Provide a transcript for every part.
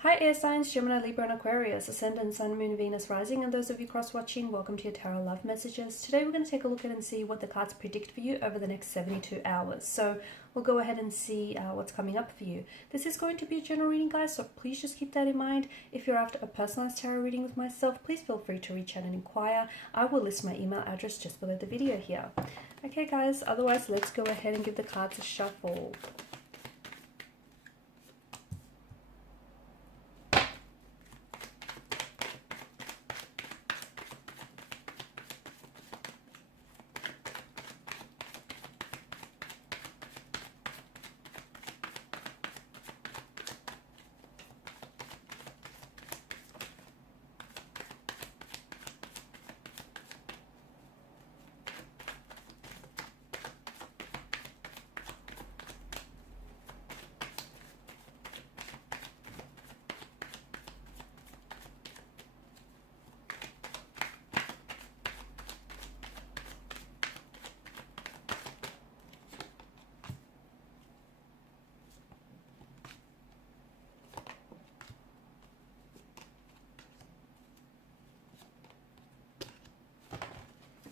Hi air signs, Gemini, Libra and Aquarius, Ascendant, Sun, Moon, Venus, Rising, and those of you cross-watching, welcome to your Tarot Love Messages. Today we're going to take a look at and see what the cards predict for you over the next 72 hours. So we'll go ahead and see what's coming up for you. This is going to be a general reading, guys, so please just keep that in mind. If you're after a personalized tarot reading with myself, please feel free to reach out and inquire. I will list my email address just below the video here. Okay guys, otherwise let's go ahead and give the cards a shuffle.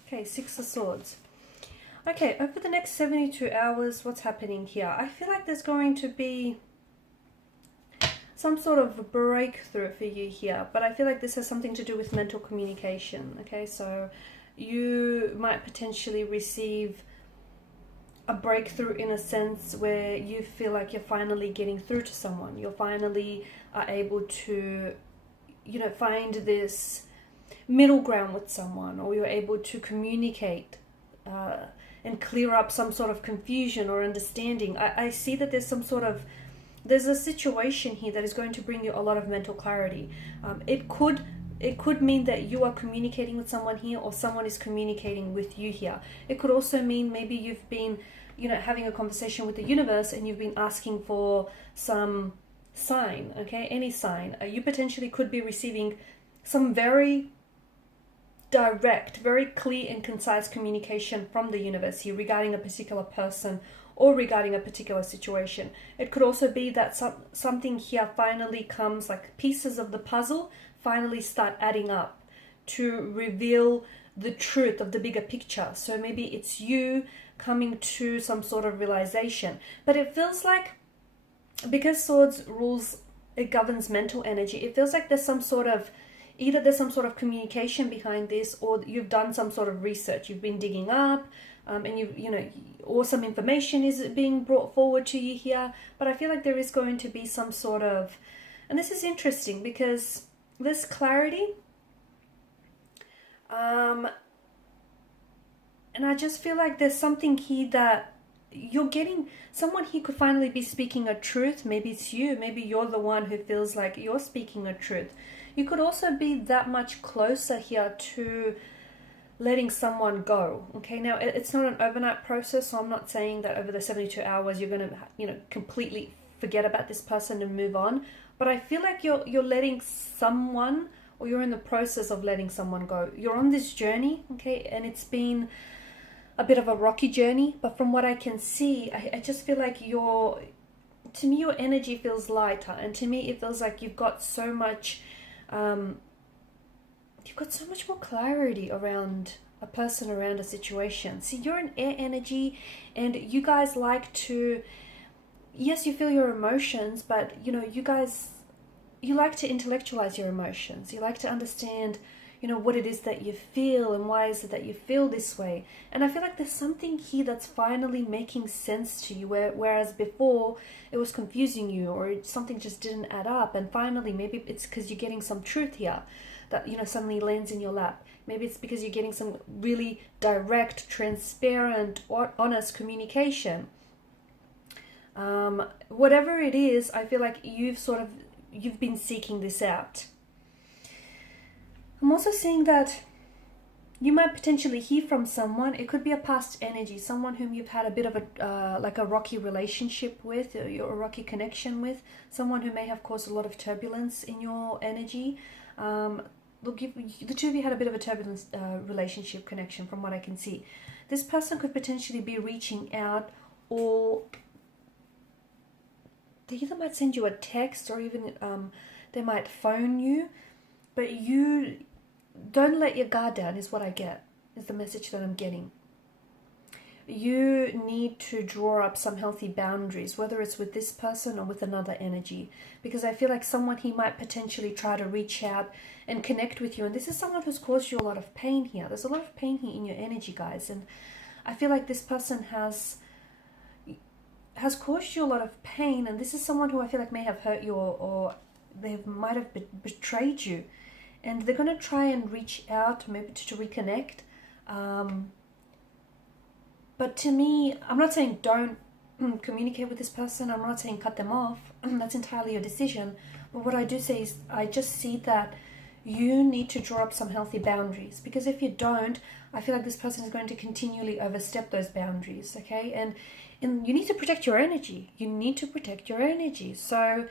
Okay, Six of Swords. Okay, over the next 72 hours, what's happening here? I feel like there's going to be some sort of breakthrough for you here, but I feel like this has something to do with mental communication. Okay, so you might potentially receive a breakthrough in a sense where you feel like you're finally getting through to someone. You're finally able to, find this middle ground with someone, or you're able to communicate and clear up some sort of confusion or understanding. I see that there's a situation here that is going to bring you a lot of mental clarity. It could mean that you are communicating with someone here, or someone is communicating with you here. It could also mean maybe you've been having a conversation with the universe and you've been asking for some sign. Okay, any sign. You potentially could be receiving some very direct, very clear and concise communication from the universe here regarding a particular person or regarding a particular situation. It could also be that something here finally comes, like pieces of the puzzle finally start adding up to reveal the truth of the bigger picture. So maybe it's you coming to some sort of realization. But it feels like, because Swords rules, it governs mental energy, it feels like there's some sort of communication behind this, or you've done some sort of research. You've been digging up, and or some information is being brought forward to you here. But I feel like there is going to be some sort of, and this is interesting because this clarity, and I just feel like there's something here that you're getting. Someone here could finally be speaking a truth. Maybe it's you. Maybe you're the one who feels like you're speaking a truth. You could also be that much closer here to letting someone go. Okay, now it's not an overnight process, so I'm not saying that over the 72 hours you're going to, completely forget about this person and move on. But I feel like you're letting someone, or you're in the process of letting someone go. You're on this journey, okay, and it's been a bit of a rocky journey. But from what I can see, I just feel like to me, your energy feels lighter, and to me, it feels like you've got so much. You've got so much more clarity around a person, around a situation. See, you're an air energy, and you guys like to, yes, you feel your emotions, but you like to intellectualize your emotions. You like to understand, what it is that you feel and why is it that you feel this way. And I feel like there's something here that's finally making sense to you, whereas before it was confusing you, or something just didn't add up. And finally, maybe it's because you're getting some truth here that suddenly lands in your lap. Maybe it's because you're getting some really direct, transparent, or honest communication. Whatever it is, I feel like you've been seeking this out. I'm also seeing that you might potentially hear from someone. It could be a past energy, someone whom you've had a bit of a rocky relationship with, or a rocky connection with, someone who may have caused a lot of turbulence in your energy. The two of you had a bit of a turbulent relationship connection from what I can see. This person could potentially be reaching out or they either might send you a text or even they might phone you, but you don't let your guard down is what I get, is the message that I'm getting. You need to draw up some healthy boundaries, whether it's with this person or with another energy, because I feel like someone he might potentially try to reach out and connect with you, and this is someone who's caused you a lot of pain here. There's a lot of pain here in your energy, guys, and I feel like this person has caused you a lot of pain, and this is someone who I feel like may have hurt you or they might have betrayed you, and they're going to try and reach out maybe to reconnect. But to me, I'm not saying don't communicate with this person. I'm not saying cut them off. That's entirely your decision. But what I do say is I just see that you need to draw up some healthy boundaries, because if you don't, I feel like this person is going to continually overstep those boundaries, okay? And you need to protect your energy. You need to protect your energy. So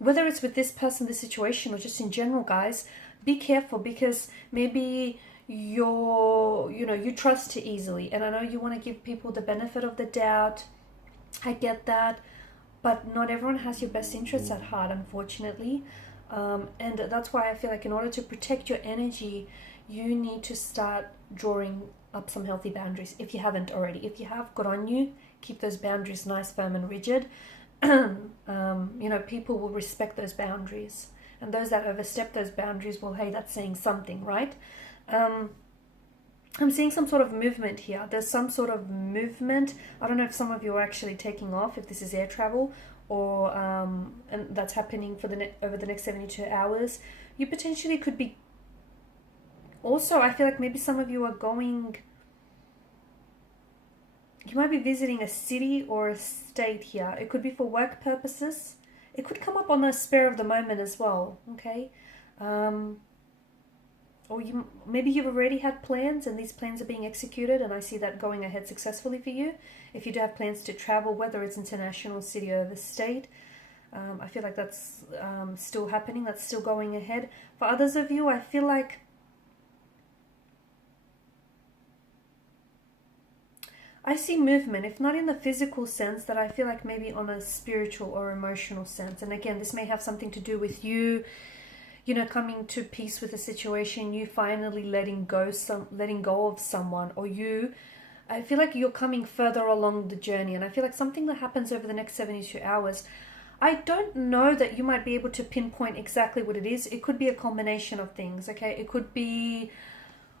whether it's with this person, this situation, or just in general, guys, be careful, because maybe you trust too easily, and I know you want to give people the benefit of the doubt. I get that, but not everyone has your best interests at heart, unfortunately. And that's why I feel like in order to protect your energy, you need to start drawing up some healthy boundaries if you haven't already. If you have, good on you. Keep those boundaries nice, firm, and rigid. People will respect those boundaries, and those that overstep those boundaries, well, hey, that's saying something, right? I'm seeing some sort of movement here. There's some sort of movement. I don't know if some of you are actually taking off, if this is air travel, or and that's happening for over the next 72 hours. You potentially could be. Also, I feel like maybe some of you are going. You might be visiting a city or a state here. It could be for work purposes. It could come up on the spur of the moment as well. Okay. Or maybe you've already had plans and these plans are being executed, and I see that going ahead successfully for you. If you do have plans to travel, whether it's international, city, or the state, I feel like that's still happening. That's still going ahead. For others of you, I feel like I see movement, if not in the physical sense, that I feel like maybe on a spiritual or emotional sense. And again, this may have something to do with you coming to peace with a situation, you finally letting go of someone, or I feel like you're coming further along the journey. And I feel like something that happens over the next 72 hours, I don't know that you might be able to pinpoint exactly what it is. It could be a combination of things, okay? It could be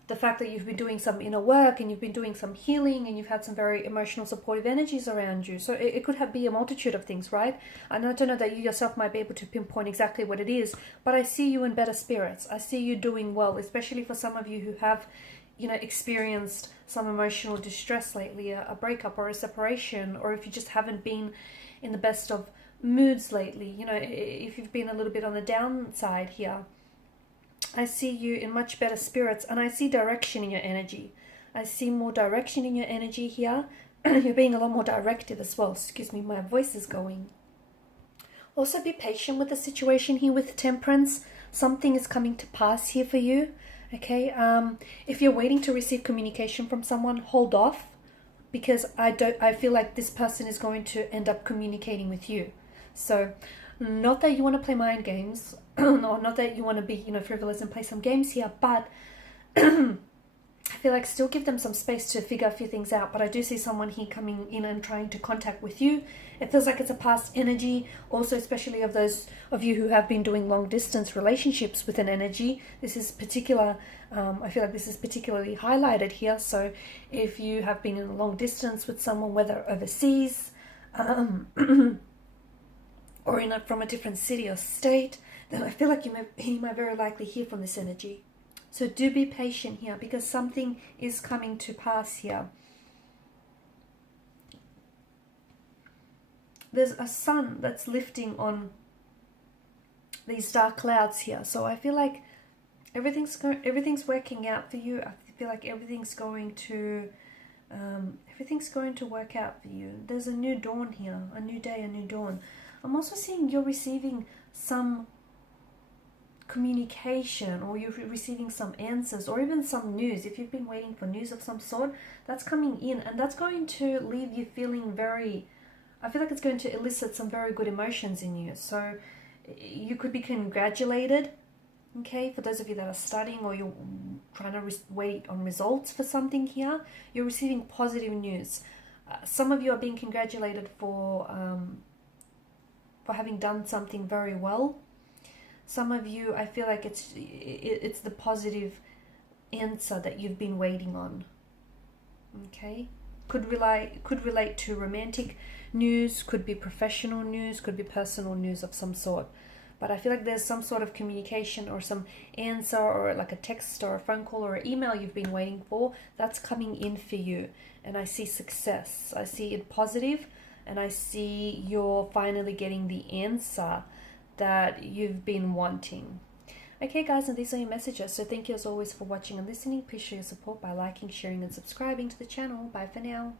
the fact that you've been doing some inner work and you've been doing some healing and you've had some very emotional supportive energies around you. So it could be a multitude of things, right? And I don't know that you yourself might be able to pinpoint exactly what it is, but I see you in better spirits. I see you doing well, especially for some of you who have, experienced some emotional distress lately, a breakup or a separation, or if you just haven't been in the best of moods lately, if you've been a little bit on the downside here. I see you in much better spirits, and I see direction in your energy. I see more direction in your energy here. You're being a lot more directive as well. Excuse me, my voice is going. Also, be patient with the situation here with Temperance. Something is coming to pass here for you. Okay. If you're waiting to receive communication from someone, hold off, because I feel like this person is going to end up communicating with you. So, not that you want to play mind games, or not that you want to be, frivolous and play some games here, but I feel like still give them some space to figure a few things out. But I do see someone here coming in and trying to contact with you. It feels like it's a past energy. Also, especially of those of you who have been doing long distance relationships with an energy. This is particular. I feel like this is particularly highlighted here. So if you have been in a long distance with someone, whether overseas, or from a different city or state, then I feel like you might very likely hear from this energy. So do be patient here, because something is coming to pass here. There's a sun that's lifting on these dark clouds here. So I feel like everything's working out for you. I feel like everything's going to work out for you. There's a new dawn here, a new day, a new dawn. I'm also seeing you're receiving some communication, or you're receiving some answers, or even some news. If you've been waiting for news of some sort, that's coming in, and that's going to leave you feeling very I feel like it's going to elicit some very good emotions in you. So you could be congratulated, okay? For those of you that are studying or you're trying to wait on results for something here, you're receiving positive news. Some of you are being congratulated for having done something very well. Some of you, I feel like it's the positive answer that you've been waiting on. Okay, could relate to romantic news, could be professional news, could be personal news of some sort. But I feel like there's some sort of communication or some answer or like a text or a phone call or an email you've been waiting for that's coming in for you. And I see success. I see it positive, and I see you're finally getting the answer that you've been wanting. Okay guys, and these are your messages. So thank you as always for watching and listening. Please show your support by liking, sharing and subscribing to the channel. Bye for now.